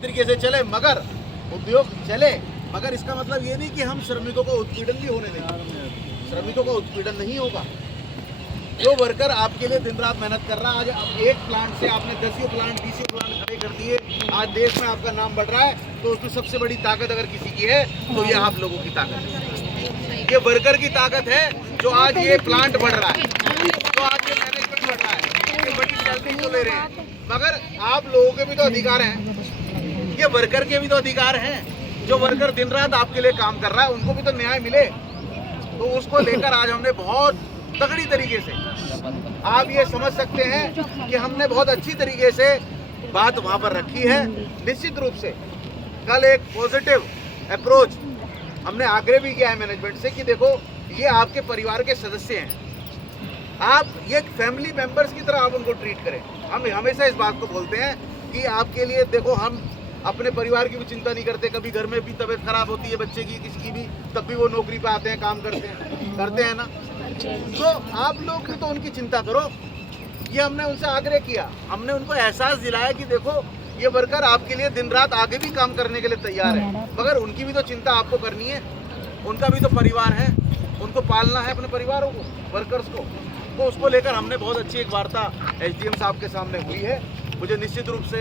तरीके से चले, मगर उद्योग चले, मगर इसका मतलब ये नहीं कि हम श्रमिकों को उत्पीड़न भी होने देंगे। श्रमिकों को उत्पीड़न नहीं होगा। जो वर्कर आपके लिए दिन रात मेहनत कर रहा है, आज एक प्लांट से आपने 10 प्लांट 20 प्लांट खड़े कर दिए, आज देश में आपका नाम बढ़ रहा है, तो उसमें सबसे बड़ी ताकत अगर किसी की है तो ये आप लोगों की ताकत है। ये वर्कर की ताकत है जो आज ये प्लांट बढ़ रहा है, तो आज ये मैनेजमेंट बढ़ रहा है, ये बड़ी सैलरी तो ले रहे हैं। मगर आप लोगों के भी तो अधिकार हैं, ये वर्कर के भी तो अधिकार हैं। जो वर्कर दिन रात आपके लिए काम कर रहा है उनको भी तो न्याय मिले। तो उसको लेकर आज हमने बहुत तगड़ी तरीके से, आप ये समझ सकते हैं कि हमने बहुत अच्छी तरीके से बात वहां पर रखी है। निश्चित रूप से कल एक पॉजिटिव अप्रोच हमने आग्रह भी किया है मैनेजमेंट से कि देखो ये आपके परिवार के सदस्य हैं, आप ये फैमिली मेंबर्स की तरह आप उनको ट्रीट करें। हम हमेशा इस बात को बोलते हैं कि आपके लिए देखो हम अपने परिवार की भी चिंता नहीं करते। कभी घर में भी तबीयत खराब होती है बच्चे की, किसी की भी, तब भी वो नौकरी पे आते हैं, काम करते हैं ना। तो आप लोग भी तो उनकी चिंता करो, ये हमने उनसे आग्रह किया। हमने उनको एहसास दिलाया कि देखो ये वर्कर आपके लिए दिन रात आगे भी काम करने के लिए तैयार है, मगर उनकी भी तो चिंता आपको करनी है। उनका भी तो परिवार है, उनको पालना है अपने परिवारों को, वर्कर्स को। तो उसको लेकर हमने बहुत अच्छी एक वार्ता एसडीएम साहब के सामने हुई है। मुझे निश्चित रूप से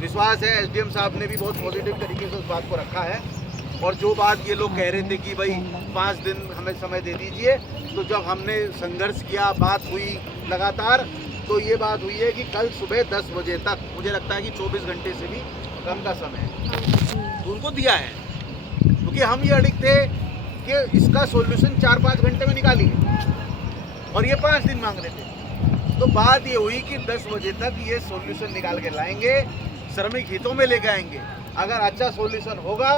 विश्वास है एसडीएम साहब ने भी बहुत पॉजिटिव तरीके से उस बात को रखा है। और जो बात ये लोग कह रहे थे कि भाई 5 दिन हमें समय दे दीजिए, तो जब हमने संघर्ष किया, बात हुई लगातार, तो ये बात हुई है कि कल सुबह 10 बजे तक, मुझे लगता है कि 24 घंटे से भी कम का समय है, उनको दिया है। क्योंकि हम ये अड़िग थे कि इसका सॉल्यूशन 4-5 घंटे में निकालिए, और ये 5 दिन मांग रहे थे। तो बात ये हुई कि 10 बजे तक ये सॉल्यूशन निकाल के लाएंगे, श्रमिक हितों में लेके आएंगे। अगर अच्छा सॉल्यूशन होगा,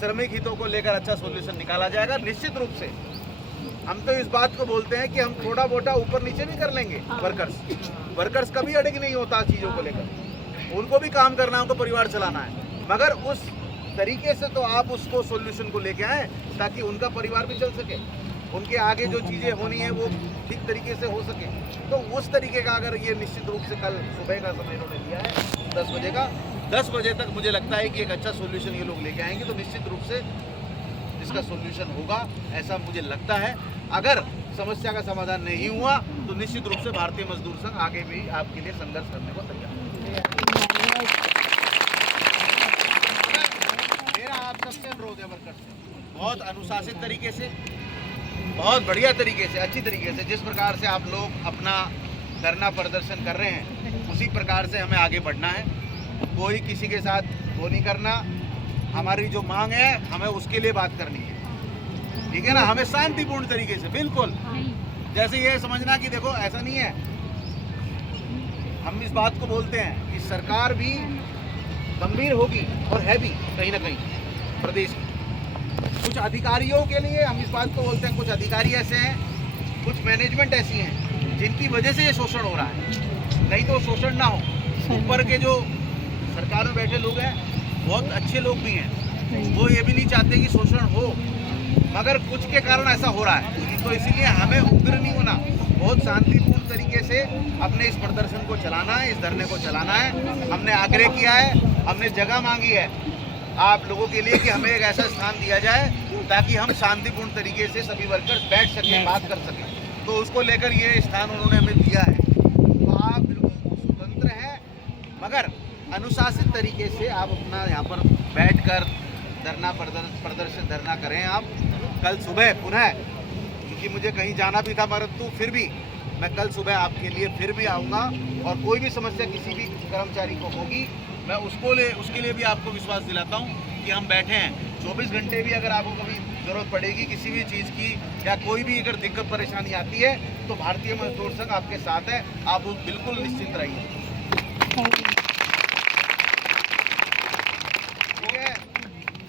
श्रमिक हितों को लेकर अच्छा सॉल्यूशन निकाला जाएगा। निश्चित रूप से हम तो इस बात को बोलते हैं कि हम थोड़ा मोटा ऊपर नीचे भी कर लेंगे। वर्कर्स कभी अड़िग नहीं होता चीज़ों को लेकर, उनको भी काम करना है, उनको परिवार चलाना है, मगर उस तरीके से तो आप उसको सॉल्यूशन को लेके आए ताकि उनका परिवार भी चल सके, उनके आगे जो चीज़ें होनी है वो ठीक तरीके से हो सके। तो उस तरीके का अगर ये निश्चित रूप से कल सुबह का समय इन्होंने दिया है 10 बजे का, 10 बजे तक मुझे लगता है कि एक अच्छा सॉल्यूशन ये लोग लेके आएंगे। तो निश्चित रूप से इसका सॉल्यूशन होगा, ऐसा मुझे लगता है। अगर समस्या का समाधान नहीं हुआ तो निश्चित रूप से भारतीय मजदूर संघ आगे भी आपके लिए संघर्ष करने को तैयार है। मेरा आप सबसे अनुरोध है वर्कर्स से, बहुत अनुशासित तरीके से, बहुत बढ़िया तरीके से, अच्छी तरीके से, जिस प्रकार से आप लोग अपना धरना प्रदर्शन कर रहे हैं उसी प्रकार से हमें आगे बढ़ना है। कोई किसी के साथ वो नहीं करना। हमारी जो मांग है हमें उसके लिए बात करनी है, ठीक है ना। हमें शांतिपूर्ण तरीके से, बिल्कुल जैसे ये समझना कि देखो ऐसा नहीं है। हम इस बात को बोलते हैं कि सरकार भी गंभीर होगी और है भी कहीं ना कहीं प्रदेश की। कुछ अधिकारियों के लिए हम इस बात को बोलते हैं, कुछ अधिकारी ऐसे हैं, कुछ मैनेजमेंट ऐसी हैं जिनकी वजह से ये शोषण हो रहा है। नहीं तो शोषण ना हो। ऊपर के जो सरकार में बैठे लोग हैं बहुत अच्छे लोग भी हैं, वो ये भी नहीं चाहते कि शोषण हो, मगर कुछ के कारण ऐसा हो रहा है। तो इसीलिए हमें उग्र नहीं होना, बहुत शांतिपूर्ण तरीके से अपने इस प्रदर्शन को चलाना है, इस धरने को चलाना है। हमने आग्रह किया है, हमने जगह मांगी है आप लोगों के लिए कि हमें एक ऐसा स्थान दिया जाए ताकि हम शांतिपूर्ण तरीके से सभी वर्कर्स बैठ सकें, बात कर सकें। तो उसको लेकर ये स्थान उन्होंने हमें दिया है। तो आप बिल्कुल स्वतंत्र हैं, मगर अनुशासित तरीके से आप अपना यहाँ पर बैठकर धरना प्रदर्शन धरना करें। आप कल सुबह पुनः, क्योंकि मुझे कहीं जाना भी था, परंतु फिर भी मैं कल सुबह आपके लिए फिर भी आऊँगा, और कोई भी समस्या किसी भी कर्मचारी को होगी मैं उसके लिए भी आपको विश्वास दिलाता हूँ कि हम बैठे हैं। 24 घंटे भी अगर आपको कभी ज़रूरत पड़ेगी किसी भी चीज़ की, या कोई भी अगर दिक्कत परेशानी आती है, तो भारतीय मजदूर संघ आपके साथ है। आप बिल्कुल निश्चिंत रहिए, ठीक है।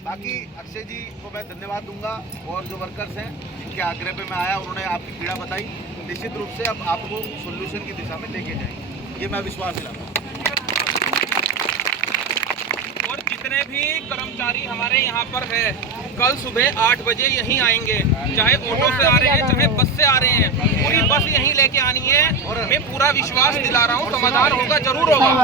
बाकी अक्षय जी को मैं धन्यवाद दूंगा, और जो वर्कर्स हैं जिनके आग्रह पे मैं आया, उन्होंने आपकी पीड़ा बताई। निश्चित रूप से अब आपको सोल्यूशन की दिशा में लेके जाएंगे, ये मैं विश्वास दिलाता हूँ। और जितने भी कर्मचारी हमारे यहाँ पर है कल सुबह 8 बजे यहीं आएंगे, चाहे ऑटो से आ रहे हैं चाहे बस से आ रहे हैं, पूरी बस यहीं लेके आनी है। और मैं पूरा विश्वास दिला रहा हूँ समाधान होगा, जरूर होगा।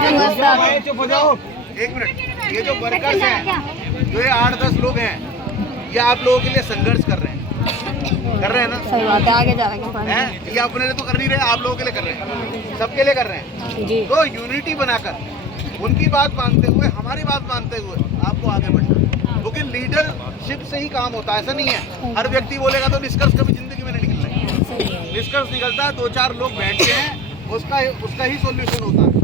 चुप हो जाओ। एक मिनट, ये जो वर्कर्स हैं, जो ये 8-10 लोग हैं, ये आप लोगों के लिए संघर्ष कर रहे हैं ना? सही बात है, आगे जा रहे हैं? ये अपने लिए तो कर नहीं रहे, आप लोगों के लिए कर रहे हैं, सबके लिए कर रहे हैं। हैं जी। तो यूनिटी बनाकर, उनकी बात मानते हुए, हमारी बात मानते हुए आपको आगे बढ़ना है। क्योंकि लीडरशिप से ही काम होता है, ऐसा नहीं है हर व्यक्ति बोलेगा तो निष्कर्ष कभी जिंदगी में नहीं निकलना है। निष्कर्ष निकलता है, 2-4 लोग बैठते हैं, उसका ही सॉल्यूशन होता है।